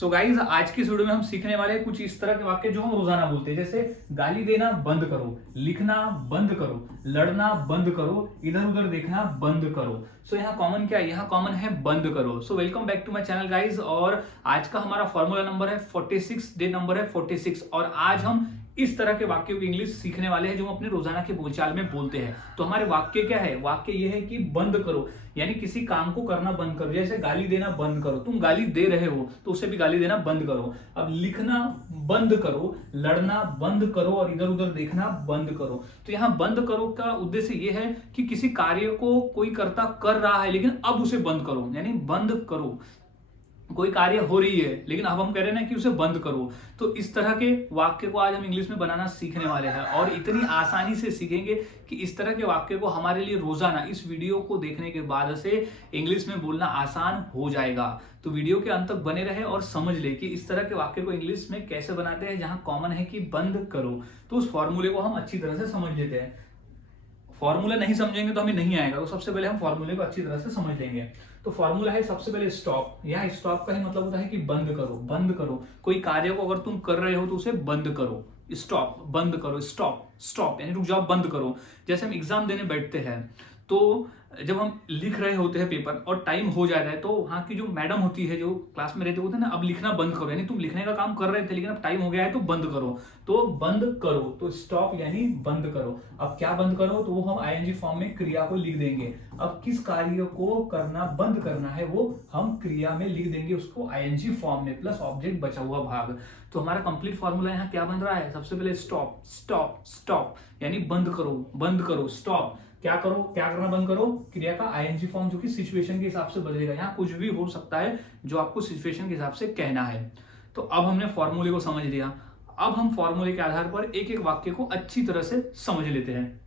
तो गाइज आज की इस वीडियो में हम सीखने वाले हैं कुछ इस तरह के वाक्य जो हम रोजाना बोलते हैं, जैसे गाली देना बंद करो, लिखना बंद करो, लड़ना बंद करो, इधर उधर देखना बंद करो। सो यहाँ कॉमन क्या है? यहाँ कॉमन है बंद करो। So welcome back to my channel guys. और आज का हमारा फॉर्मूला नंबर है 46, डे नंबर है 46। और आज हम इस तरह के वाक्यों की इंग्लिश सीखने वाले हैं जो हम अपने रोजाना के बोलचाल में बोलते हैं। तो हमारे वाक्य क्या है? वाक्य ये है कि बंद करो, यानी किसी काम को करना बंद करो। जैसे गाली देना बंद करो, तुम गाली दे रहे हो तो उसे भी गाली देना बंद करो। अब लिखना बंद करो, लड़ना बंद करो और इधर उधर देखना बंद करो। तो यहाँ बंद करो का उद्देश्य ये है कि किसी कार्य को कोई कर्ता कर रहा है लेकिन अब उसे बंद करो, यानी बंद करो। कोई कार्य हो रही है लेकिन अब हम कह रहे हैं कि उसे बंद करो। तो इस तरह के वाक्य को आज हम इंग्लिश में बनाना सीखने वाले हैं और इतनी आसानी से सीखेंगे कि इस तरह के वाक्य को हमारे लिए रोजाना इस वीडियो को देखने के बाद से इंग्लिश में बोलना आसान हो जाएगा। तो वीडियो के अंत तक बने रहे और समझ ले कि इस तरह के वाक्य को इंग्लिश में कैसे बनाते हैं जहां कॉमन है कि बंद करो। तो उस फॉर्मूले को हम अच्छी तरह से समझ लेते हैं। फॉर्मूला नहीं समझेंगे तो हमें नहीं आएगा, तो सबसे पहले हम फॉर्मूले को अच्छी तरह से समझ लेंगे। तो फॉर्मूला है सबसे पहले स्टॉप। यहाँ स्टॉप का ही मतलब होता है कि बंद करो, बंद करो। कोई कार्य को अगर तुम कर रहे हो तो उसे बंद करो। स्टॉप, बंद करो, स्टॉप, स्टॉप यानी रुक जाओ, बंद करो। जैसे हम एग्जाम देने बैठते हैं तो जब हम लिख रहे होते हैं पेपर और टाइम हो जाता है तो वहां की जो मैडम होती है जो क्लास में रहते होते हैं ना, अब लिखना बंद करो, यानी तुम लिखने का काम कर रहे थे लेकिन अब टाइम हो गया है तो बंद करो। तो बंद करो, तो स्टॉप यानी बंद करो। अब क्या बंद करो? तो वो हम आईएनजी फॉर्म में क्रिया को लिख देंगे। अब किस कार्य को करना बंद करना है वो हम क्रिया में लिख देंगे, उसको आईएनजी फॉर्म में प्लस ऑब्जेक्ट बचा हुआ भाग। तो हमारा कंप्लीट फॉर्मूला यहाँ क्या बन रहा है? सबसे पहले स्टॉप, स्टॉप, स्टॉप यानी बंद करो, बंद करो। स्टॉप क्या करो, क्या करना बंद करो? क्रिया का आईएनजी फॉर्म जो कि सिचुएशन के हिसाब से बदलेगा। यहाँ कुछ भी हो सकता है जो आपको सिचुएशन के हिसाब से कहना है। तो अब हमने फॉर्मूले को समझ लिया। अब हम फॉर्मूले के आधार पर एक एक वाक्य को अच्छी तरह से समझ लेते हैं।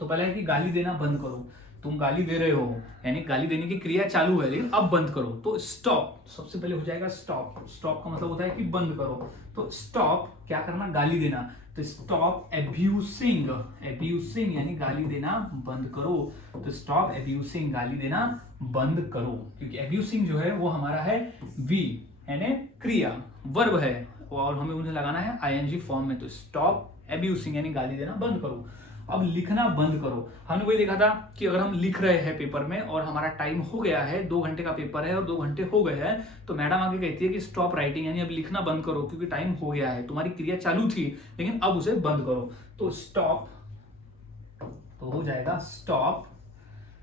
तो पहले है कि गाली देना बंद करो। तुम गाली दे रहे हो यानी गाली देने की क्रिया चालू है लेकिन अब बंद करो। तो स्टॉप सबसे पहले हो जाएगा स्टॉप। स्टॉप का मतलब होता है कि बंद करो। तो स्टॉप क्या करना? गाली देना। तो स्टॉप एब्यूसिंग, एब्यूसिंग यानी गाली देना बंद करो। तो स्टॉप एब्यूसिंग, गाली देना बंद करो। क्योंकि एब्यूसिंग जो है वो हमारा है वी यानी क्रिया, वर्ब है और हमें उन्हें लगाना है आईएनजी फॉर्म में। तो स्टॉप एब्यूसिंग यानी गाली देना बंद करो। अब लिखना बंद करो। हमने वही देखा था कि अगर हम लिख रहे हैं पेपर में और हमारा टाइम हो गया है, 2 घंटे का पेपर है और 2 घंटे हो गए हैं, तो मैडम आगे कहती है कि स्टॉप राइटिंग यानी अब लिखना बंद करो क्योंकि टाइम हो गया है। तुम्हारी क्रिया चालू थी लेकिन अब उसे बंद करो। तो स्टॉप तो हो जाएगा स्टॉप,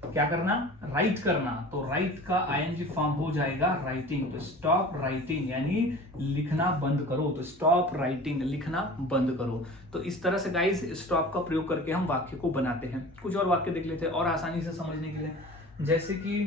क्या करना? राइट करना। तो राइट का आईएनजी फॉर्म हो जाएगा राइटिंग। तो स्टॉप राइटिंग यानी लिखना बंद करो। तो स्टॉप राइटिंग, लिखना बंद करो। तो इस तरह से गाइस स्टॉप का प्रयोग करके हम वाक्य को बनाते हैं। कुछ और वाक्य देख लेते हैं और आसानी से समझने के लिए। जैसे कि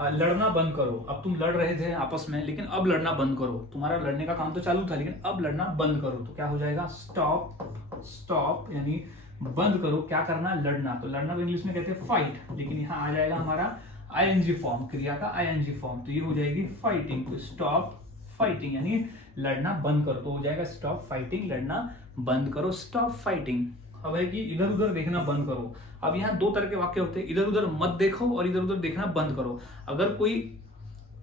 लड़ना बंद करो। अब तुम लड़ रहे थे आपस में लेकिन अब लड़ना बंद करो। तुम्हारा लड़ने का काम तो चालू था लेकिन अब लड़ना बंद करो। तो क्या हो जाएगा? स्टॉप, स्टॉप यानी बंद करो। क्या करना? लड़ना। तो लड़ना को इंग्लिश में कहते हैं फाइट, लेकिन यहाँ आ जाएगा हमारा आईएनजी फॉर्म, क्रिया का आईएनजी फॉर्म। तो ये हो जाएगी फाइटिंग। तो स्टॉप फाइटिंग यानी लड़ना बंद करो। तो हो जाएगा स्टॉप फाइटिंग, लड़ना बंद करो, स्टॉप फाइटिंग। अब है कि इधर उधर देखना बंद करो। अब यहाँ 2 तरह के वाक्य होते हैं, इधर उधर मत देखो और इधर उधर देखना बंद करो। अगर कोई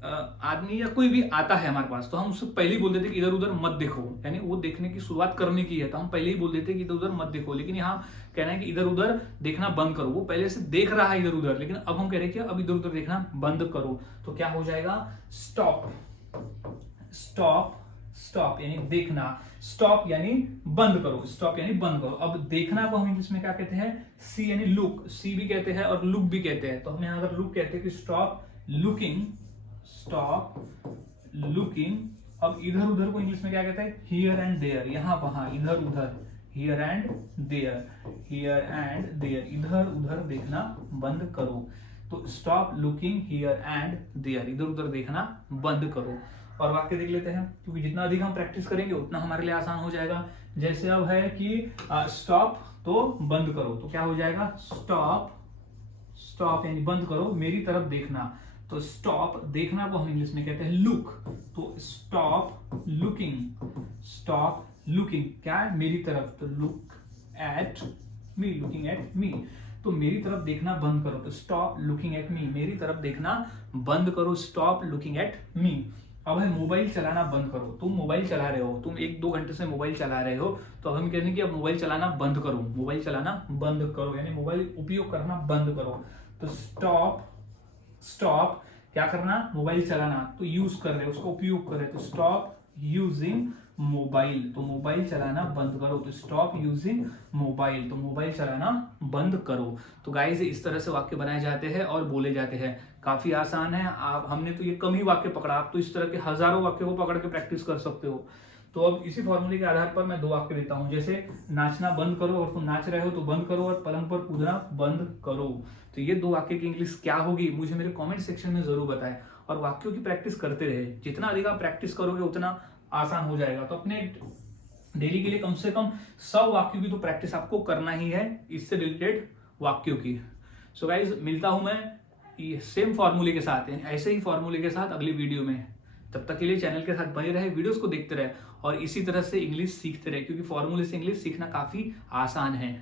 आदमी या कोई भी आता है हमारे पास तो हम उससे पहले ही बोल देते कि इधर उधर मत देखो, यानी वो देखने की शुरुआत करने की है तो हम पहले ही बोल देते कि इधर उधर मत देखो। लेकिन यहाँ कहना है कि इधर उधर देखना बंद करो। वो पहले से देख रहा है इधर उधर लेकिन अब हम कह रहे हैं कि अब इधर उधर देखना बंद करो। तो क्या हो जाएगा? स्टॉप, स्टॉप, स्टॉप यानी देखना, स्टॉप यानी बंद करो, स्टॉप यानी बंद करो। अब देखना को हम इंग्लिश में क्या कहते हैं? सी यानी लुक, सी भी कहते हैं और लुक भी कहते हैं। तो हम यहाँ अगर लुक कहते हैं कि स्टॉप लुकिंग, स्टॉप लुकिंग। अब इधर उधर को इंग्लिश में क्या कहते हैं? हियर एंड देयर, यहां वहां, इधर उधर, here and there, here and there, इधर उधर देखना बंद करो। तो stop looking here and there, इधर उधर देखना बंद करो। और वाक्य देख लेते हैं क्योंकि जितना अधिक हम प्रैक्टिस करेंगे उतना हमारे लिए आसान हो जाएगा। जैसे अब है कि स्टॉप तो बंद करो। तो क्या हो जाएगा? स्टॉप, स्टॉप यानी बंद करो, मेरी तरफ देखना। तो स्टॉप देखना को हम इंग्लिश में कहते हैं लुक। तो स्टॉप लुकिंग, स्टॉप लुकिंग क्या है? मेरी तरफ। तो look at me, looking at me. तो मेरी तरफ देखना बंद करो। तो स्टॉप लुकिंग एट मी, मेरी तरफ देखना बंद करो, स्टॉप लुकिंग एट मी। अब है मोबाइल चलाना बंद करो। तुम मोबाइल चला रहे हो, तुम 1-2 घंटे से मोबाइल चला रहे हो, तो अब हम कह रहे हैं कि अब मोबाइल चलाना बंद करो, मोबाइल चलाना बंद करो, यानी मोबाइल उपयोग करना बंद करो। तो स्टॉप क्या करना, मोबाइल चलाना, तो यूज कर रहे हो, उसको उपयोग कर रहे हो, तो स्टॉप यूजिंग मोबाइल, तो मोबाइल चलाना बंद करो। तो स्टॉप यूजिंग मोबाइल, तो मोबाइल चलाना बंद करो। तो गाइस इस तरह से वाक्य बनाए जाते हैं और बोले जाते हैं। काफी आसान है। आप हमने तो ये कम ही वाक्य पकड़ा, आप तो इस तरह के हजारों वाक्यों को पकड़ के प्रैक्टिस कर सकते हो। तो अब इसी फॉर्मूले के आधार पर मैं 2 वाक्य देता हूं, जैसे नाचना बंद करो, और तुम नाच रहे हो तो बंद करो, और पलंग पर कूदना बंद करो। तो ये 2 वाक्य की इंग्लिश क्या होगी मुझे मेरे कमेंट सेक्शन में जरूर बताएं, और वाक्यों की प्रैक्टिस करते रहे। जितना अधिक आप प्रैक्टिस करोगे उतना आसान हो जाएगा। तो अपने डेली के लिए कम से कम 100 वाक्यों की तो प्रैक्टिस आपको करना ही है, इससे रिलेटेड वाक्यों की। सो गाइज मिलता हूं मैं ये सेम फॉर्मूले के साथ, ऐसे ही फॉर्मूले के साथ अगली वीडियो में। तब तक के लिए चैनल के साथ बने रहे, वीडियोस को देखते रहे और इसी तरह से इंग्लिश सीखते रहे, क्योंकि फॉर्मूले से इंग्लिश सीखना काफी आसान है।